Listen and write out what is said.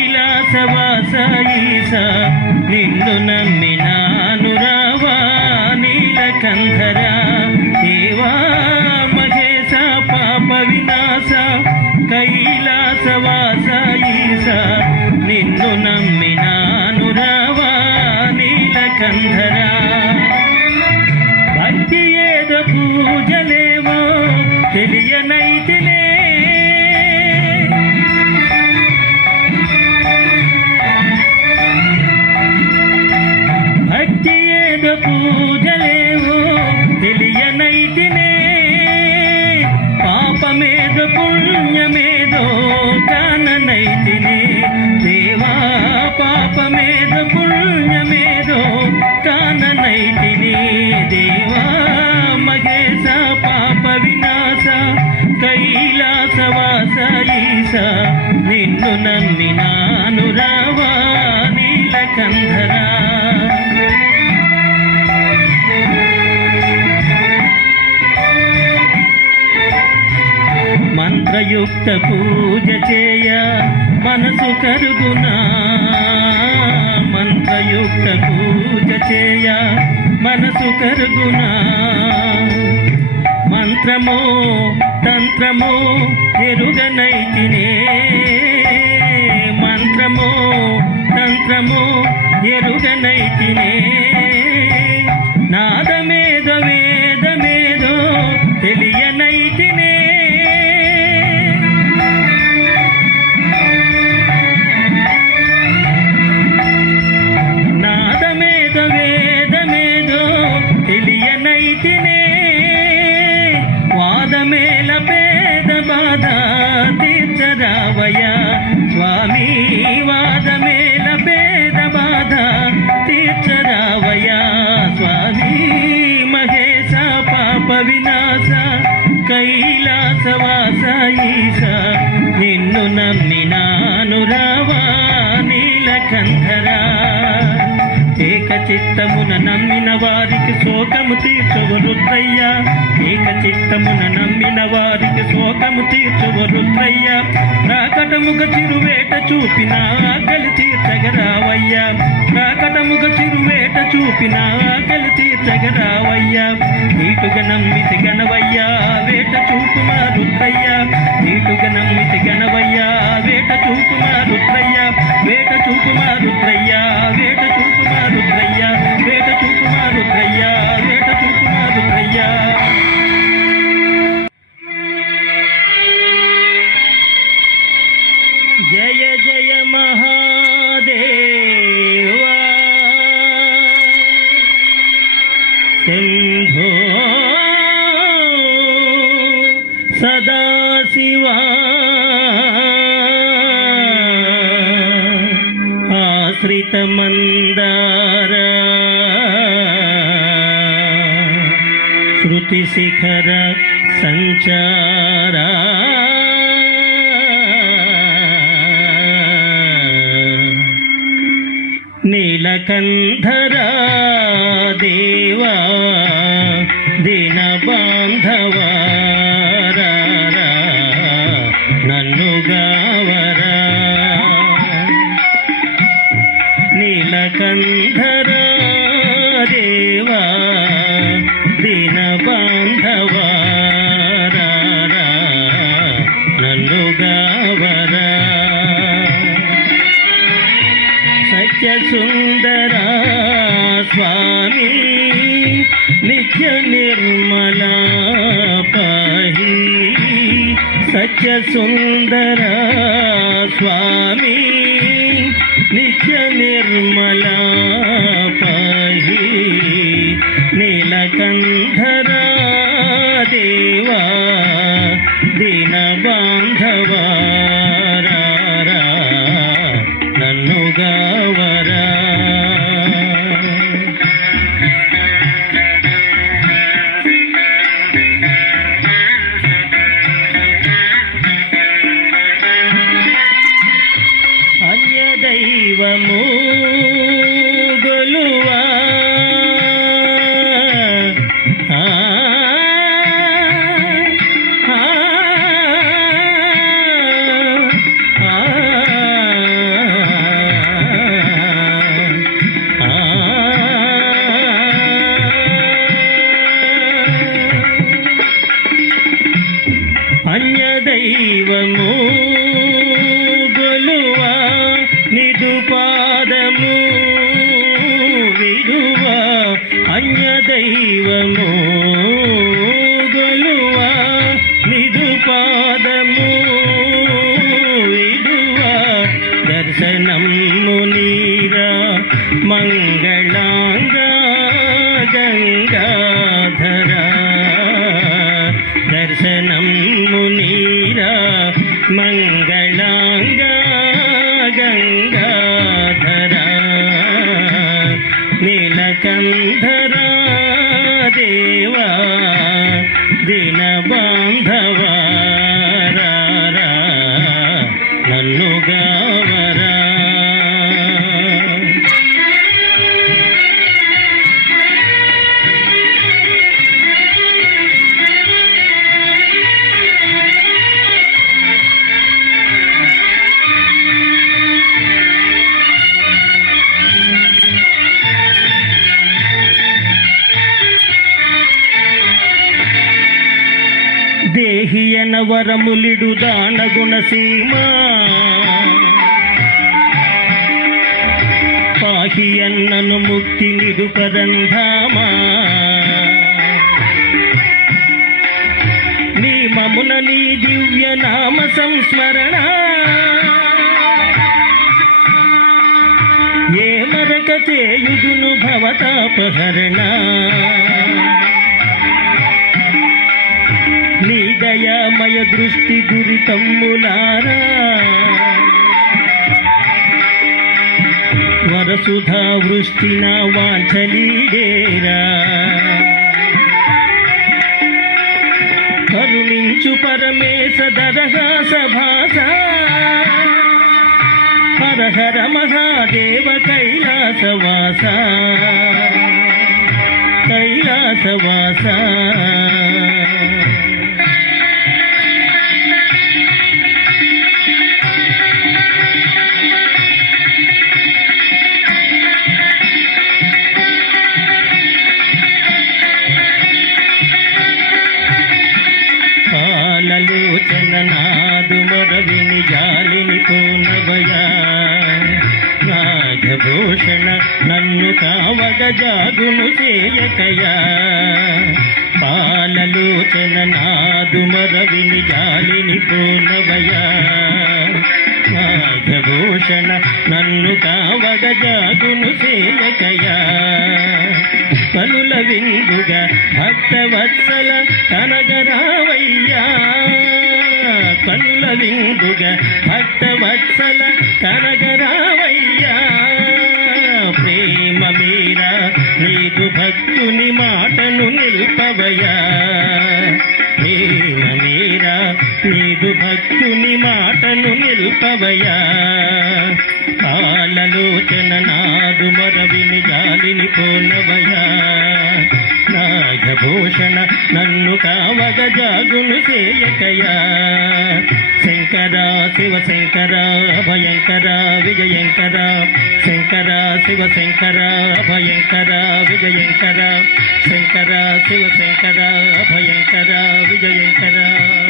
కైలాసవాస ఈస నిన్ను నమ్మినాను రావా నీలకంధర దేవా మహేశ పాప వినాశ కైలాసవాస ఈస నిన్ను నమ్మినాను రావా నీలకంధర భక్తి ఏదో పూజలేవో తెలియనైతే పుణ్యమేదో కాననైతినే దేవా పాపమేదో పుణ్యమేదో కాననైతినే దేవా మగేశ పాప వినాశ కైలాసవాస ఈస నిన్ను నమ్మినా మంత్రయుక్త పూజ చేయ మనసు కరుగునా మంత్రయుక్త పూజ చేయ మనసు కరుగునా. మంత్రమో తంత్రమో ఎరుగనైతినే మంత్రమో తంత్రమో ఎరుగనైతినే తెలియనైతినే వాదమేల పేద బాధ తీర్చరావయ స్వామి వాదమేల పేద బాధ తీర్చరావయ స్వామి మహేశ పాప వినాశ కైలాసవాస ఈశ నిన్ను నమ్మినాను రావా నీలకంధరా చిత్తమున నమ్మిన వారికి శోకము తీర్చువరుద్రయ్యా ఏక చిత్తమున నమ్మిన వారికి శోకము తీర్చువ ప్రాకటముగ చిరువేట చూపిన ఆకలి తీర్చగరావయ్యా. ప్రాకటముగ చిరువేట చూపిన ఆకలి తీర్చగరావయ్యా. నీటుగా నమ్మితి గణవయ్యా వేట చూపుమా రుద్రయ్య నీటుగా నమ్మితి గణవయ్యా వేట చూపుమా రుద్రయ్య వేట చూపుమా రుద్రయ్య శంభో సదాశివా ఆశ్రితమందార శృతిశిఖర సంచారా నీలకంధరా దేవా దీన బాంధవా రా, రా, నన్ను గావరా నీలకంధరా దేవా దీన బాంధవా రా, రా, నన్ను గావరా సత్య సుందరా స్వామి నిత్య నిర్మల పాహి సత్య జీవము దైవము గొలువా పాదము విడువా దర్శనము నీరా దేవా దీన బాంధవా. వరములిడు దానగుణ పాహి అన్నను ముక్తి నిదు పరంధామా నీ మమున నీ దివ్య నామ సంస్మరణ. ఏ మరక చేయుదును భవతాపహరణ. నీ దయామయ దృష్టి గురి దురితమ్ములారా వరసుధా వృష్టి నా వాంఛలీడేరా కరుణించు పరమేశ దరగా సభాస. హర హర మహాదేవ కైలాసవాస కైలాసవాస మరవిని జాలిని పూనవయా నాగభూషణ నన్ను కావగ జాగును చేయకయా. పాలలోచన నాదు మరవిని జాలిని పూనవయా నాగభూషణ నన్ను కావగ జాగును చేయకయా. పనుల విందుగా భక్తవత్సల కనగరావయ్యా కళ్ళలిందుగ విందుగా భక్తవత్సల కనగరావయ్యా ప్రేమ మీర నీదు భక్తుని మాటను నిల్పవయా ప్రేమ మీర నీదు భక్తుని మాటను నిల్పవయా పాలలోచన నాదు మరవిని జాలిని పోనవయా భూషణ నన్ను కావగ జాగును సేయకయా శంకర శివ శంకర భయంకర విజయంకర. శంకర శివ శంకర భయంకర విజయంకర. శంకర శివ శంకర భయంకర విజయంకర.